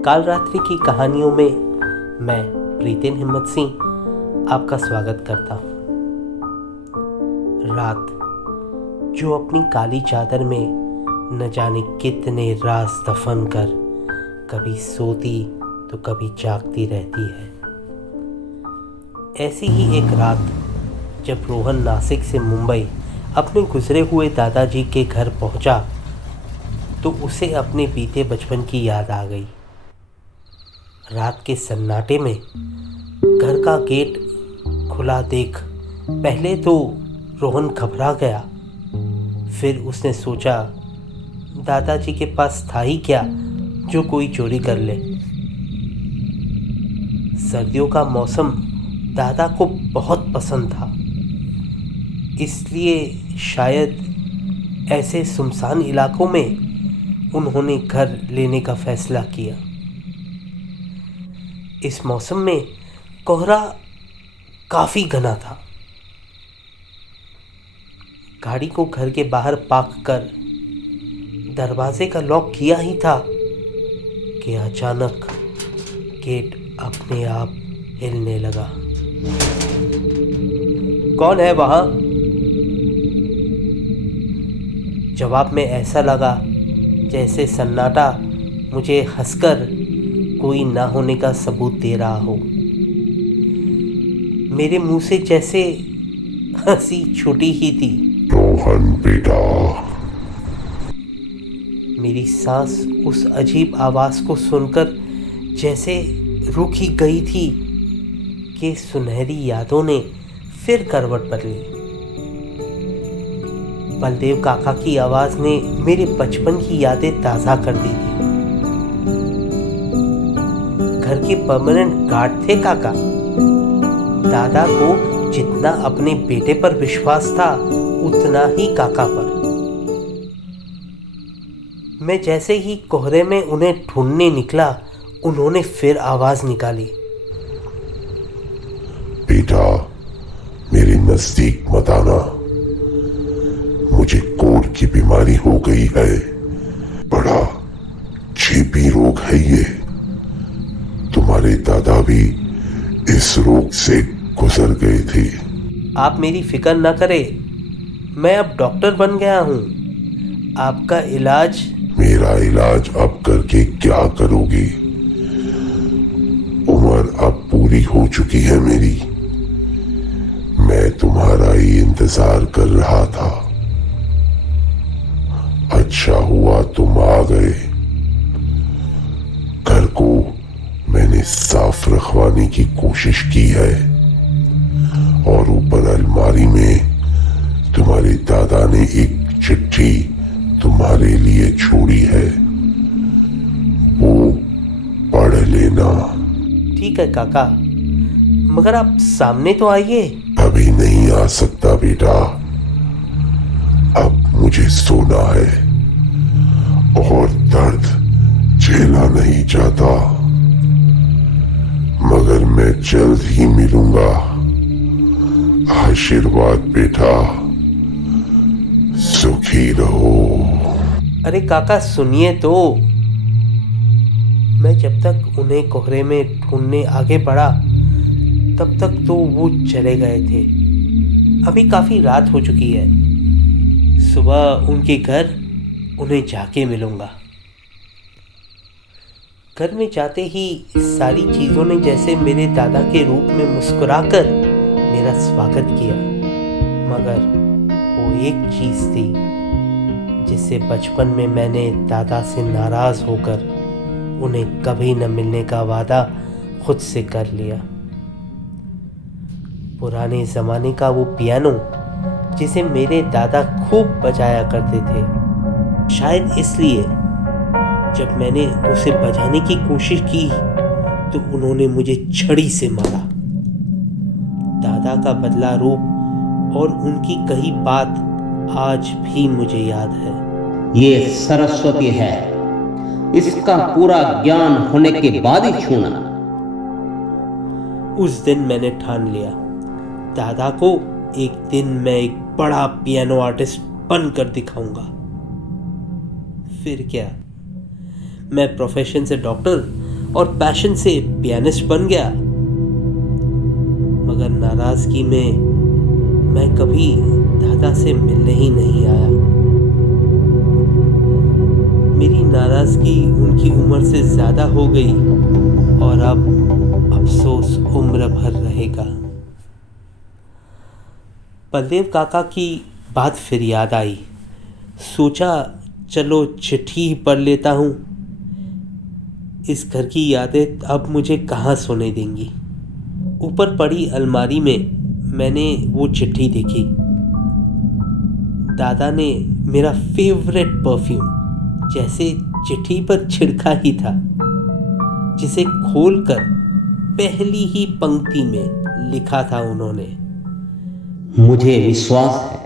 काल रात्रि की कहानियों में मैं प्रीतिन हिम्मत सिंह आपका स्वागत करता हूँ। रात जो अपनी काली चादर में न जाने कितने राज दफन कर कभी सोती तो कभी जागती रहती है। ऐसी ही एक रात जब रोहन नासिक से मुंबई अपने गुजरे हुए दादाजी के घर पहुंचा तो उसे अपने बीते बचपन की याद आ गई। रात के सन्नाटे में घर का गेट खुला देख पहले तो रोहन घबरा गया। फिर उसने सोचा दादाजी के पास था ही क्या जो कोई चोरी कर ले। सर्दियों का मौसम दादा को बहुत पसंद था, इसलिए शायद ऐसे सुनसान इलाकों में उन्होंने घर लेने का फैसला किया। इस मौसम में कोहरा काफी घना था। गाड़ी को घर के बाहर पार्क कर दरवाजे का लॉक किया ही था कि अचानक गेट अपने आप हिलने लगा। कौन है वहां? जवाब में ऐसा लगा जैसे सन्नाटा मुझे हंसकर कोई ना होने का सबूत दे रहा हो। मेरे मुंह से जैसे हंसी छूटी ही थी। रोहन बेटा। मेरी सांस उस अजीब आवाज को सुनकर जैसे रुक ही गई थी कि सुनहरी यादों ने फिर करवट बदली। बलदेव काका की आवाज ने मेरे बचपन की यादें ताज़ा कर दी थी। घर के परमानेंट गार्ड थे काका। दादा को जितना अपने बेटे पर विश्वास था उतना ही काका पर। मैं जैसे ही कोहरे में उन्हें ढूंढने निकला उन्होंने फिर आवाज निकाली। बेटा, मेरे नजदीक मत आना। मुझे कोढ़ की बीमारी हो गई है। बड़ा चेपी रोग है ये। तुम्हारे दादा भी इस रोग से गुजर गए थे। आप मेरी फिक्र न करें, मैं अब डॉक्टर बन गया हूँ। आपका इलाज। मेरा इलाज अब करके क्या करोगी? उम्र अब पूरी हो चुकी है मेरी। मैं तुम्हारा ही इंतजार कर रहा था। अच्छा हुआ तुम आ गए। घर को मैंने साफ रखवाने की कोशिश की है और ऊपर अलमारी में तुम्हारे दादा ने एक चिट्ठी तुम्हारे लिए छोड़ी है, वो पढ़ लेना। ठीक है काका, मगर आप सामने तो आइए। अभी नहीं आ सकता बेटा, अब मुझे सोना है और दर्द झेला नहीं जाता। मगर मैं जल्द ही मिलूंगा। आशीर्वाद बेटा, सुखी रहो। अरे काका सुनिए तो। मैं जब तक उन्हें कोहरे में ढूंढने आगे बढ़ा तब तक तो वो चले गए थे। अभी काफी रात हो चुकी है। सुबह उनके घर उन्हें जाके मिलूंगा। घर में जाते ही सारी चीजों ने जैसे मेरे दादा के रूप में मुस्कुराकर मेरा स्वागत किया। मगर वो एक चीज थी जिससे बचपन में मैंने दादा से नाराज होकर उन्हें कभी न मिलने का वादा खुद से कर लिया। पुराने जमाने का वो पियानो जिसे मेरे दादा खूब बजाया करते थे। शायद इसलिए जब मैंने उसे बजाने की कोशिश की तो उन्होंने मुझे छड़ी से मारा। दादा का बदला रूप और उनकी कही बात आज भी मुझे याद है। ये सरस्वती है, इसका पूरा ज्ञान होने के बाद ही छूना। उस दिन मैंने ठान लिया, दादा को एक दिन मैं एक बड़ा पियानो आर्टिस्ट बनकर दिखाऊंगा। फिर क्या, मैं प्रोफेशन से डॉक्टर और पैशन से पियानिस्ट बन गया। मगर नाराजगी में मैं कभी दादा से मिलने ही नहीं आया। मेरी नाराजगी उनकी उम्र से ज्यादा हो गई और अब अफसोस उम्र भर रहेगा। बलदेव काका की बात फिर याद आई। सोचा चलो चिट्ठी ही पढ़ लेता हूँ। इस घर की यादें अब मुझे कहाँ सोने देंगी। ऊपर पड़ी अलमारी में मैंने वो चिट्ठी देखी। दादा ने मेरा फेवरेट परफ्यूम जैसे चिट्ठी पर छिड़का ही था, जिसे खोलकर पहली ही पंक्ति में लिखा था उन्होंने, मुझे विश्वास है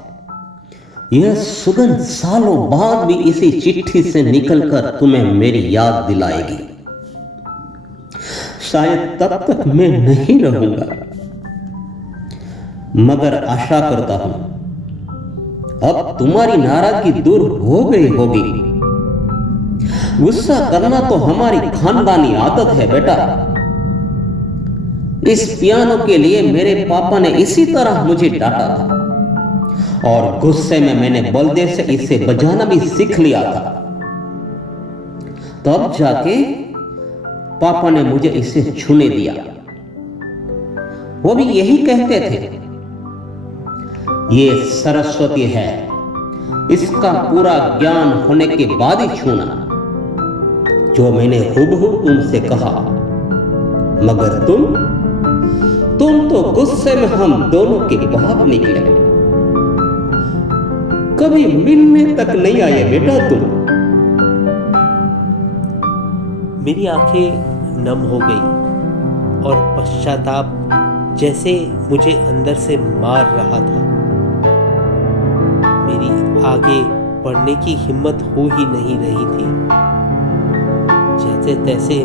यह सुगंध सालों बाद भी इसी चिट्ठी से निकलकर तुम्हें मेरी याद दिलाएगी। शायद तब तक मैं नहीं रहूंगा, मगर आशा करता हूं अब तुम्हारी नाराजगी दूर हो गई होगी। गुस्सा करना तो हमारी खानदानी आदत है बेटा। इस पियानो के लिए मेरे पापा ने इसी तरह मुझे डांटा था और गुस्से में मैंने बलदेव से इसे बजाना भी सीख लिया था। तब जाके पापा ने मुझे इसे छूने दिया। वो भी यही कहते थे, ये सरस्वती है, इसका पूरा ज्ञान होने के बाद ही छूना। जो मैंने हुबहू तुमसे कहा, मगर तुम तो गुस्से में हम दोनों के बाप निकले। कभी मिलने तक नहीं आए बेटा तुम। मेरी आंखें नम हो गई और पश्चाताप जैसे मुझे अंदर से मार रहा था। मेरी आगे बढ़ने की हिम्मत हो ही नहीं रही थी। जैसे तैसे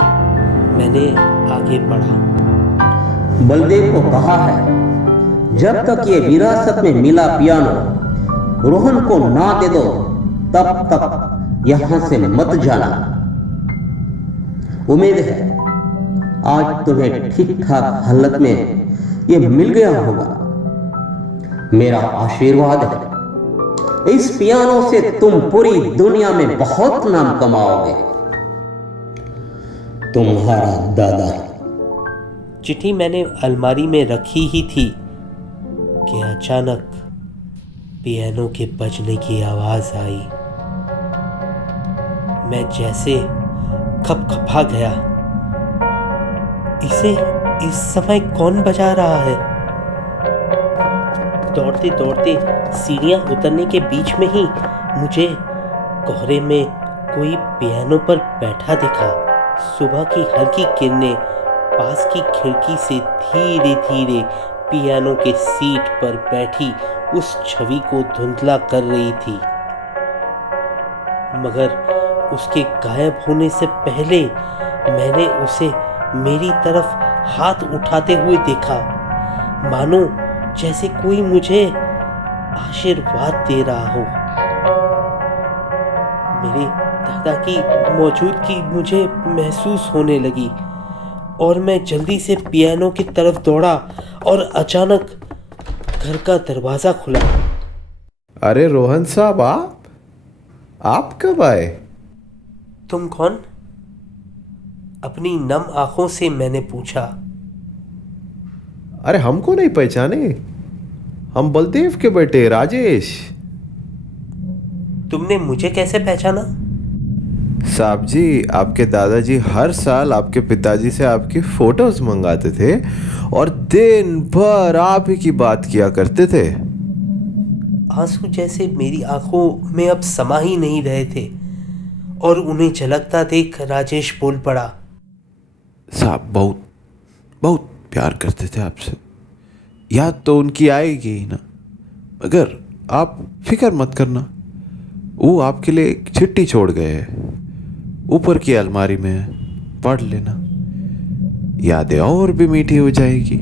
मैंने आगे बढ़ा। बलदेव को कहा है, जब तक ये विरासत में मिला पियानो रोहन को ना दे दो, तब तक यहां से मत जाना। उम्मीद है आज तुम्हें ठीक ठाक हालत में ये मिल गया होगा। मेरा आशीर्वाद है, इस पियानो से तुम पूरी दुनिया में बहुत नाम कमाओगे। तुम्हारा दादा। चिट्ठी मैंने अलमारी में रखी ही थी कि अचानक पियानो के बजने की आवाज आई। मैं जैसे खपखपा गया। इसे इस समय कौन बजा रहा है? दौड़ते दौड़ते सीढ़ियां उतरने के बीच में ही मुझे कोहरे में कोई पियानो पर बैठा दिखा। सुबह की हल्की किरणें पास की खिड़की से धीरे धीरे पियानो के सीट पर बैठी उस छवि को धुंधला कर रही थी। मगर उसके गायब होने से पहले मैंने उसे मेरी तरफ हाथ उठाते हुए देखा, मानो जैसे कोई मुझे आशीर्वाद दे रहा हो। मेरे दादा की मौजूदगी मुझे महसूस होने लगी और मैं जल्दी से पियानो की तरफ दौड़ा और अचानक घर का दरवाजा खुला। अरे रोहन साहब, आप कब आए? तुम कौन? अपनी नम आंखों से मैंने पूछा। अरे हमको नहीं पहचाने? हम बलदेव के बेटे राजेश। तुमने मुझे कैसे पहचाना? साहब जी, आपके दादाजी हर साल आपके पिताजी से आपकी फोटोज मंगाते थे और दिन भर आप ही की बात किया करते थे। आंसू जैसे मेरी आंखों में अब समा ही नहीं रहे थे और उन्हें झलकता देख राजेश बोल पड़ा। साहब बहुत बहुत प्यार करते थे आपसे। याद तो उनकी आएगी ही ना, मगर आप फिक्र मत करना, वो आपके लिए एक चिट्ठी छोड़ गए हैं, ऊपर की अलमारी में, पढ़ लेना, यादें और भी मीठी हो जाएगी।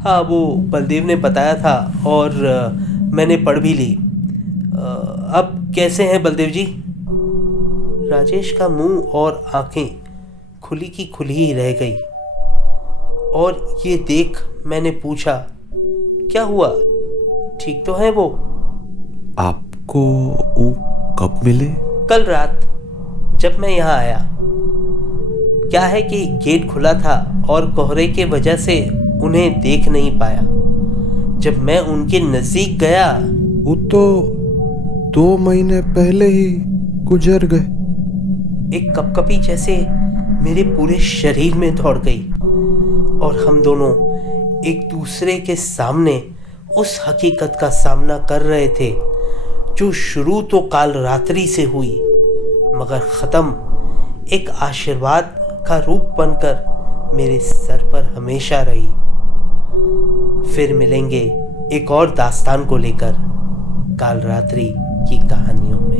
हाँ, वो बलदेव ने बताया था और मैंने पढ़ भी ली। अब कैसे हैं बलदेव जी? राजेश का मुंह और आंखें खुली की खुली ही रह गई। और ये देख मैंने पूछा, क्या हुआ, ठीक तो है वो? आपको वो कब मिले? कल रात जब मैं यहाँ आया। क्या है कि गेट खुला था और कोहरे के वजह से उन्हें देख नहीं पाया। जब मैं उनके नजदीक गया, वो तो 2 महीने पहले ही गुजर गए। एक कपकपी जैसे मेरे पूरे शरीर में दौड़ गई और हम दोनों एक दूसरे के सामने उस हकीकत का सामना कर रहे थे जो शुरू तो काल रात्रि से हुई मगर ख़त्म एक आशीर्वाद का रूप बनकर मेरे सर पर हमेशा रही। फिर मिलेंगे एक और दास्तान को लेकर काल रात्रि की कहानियों में।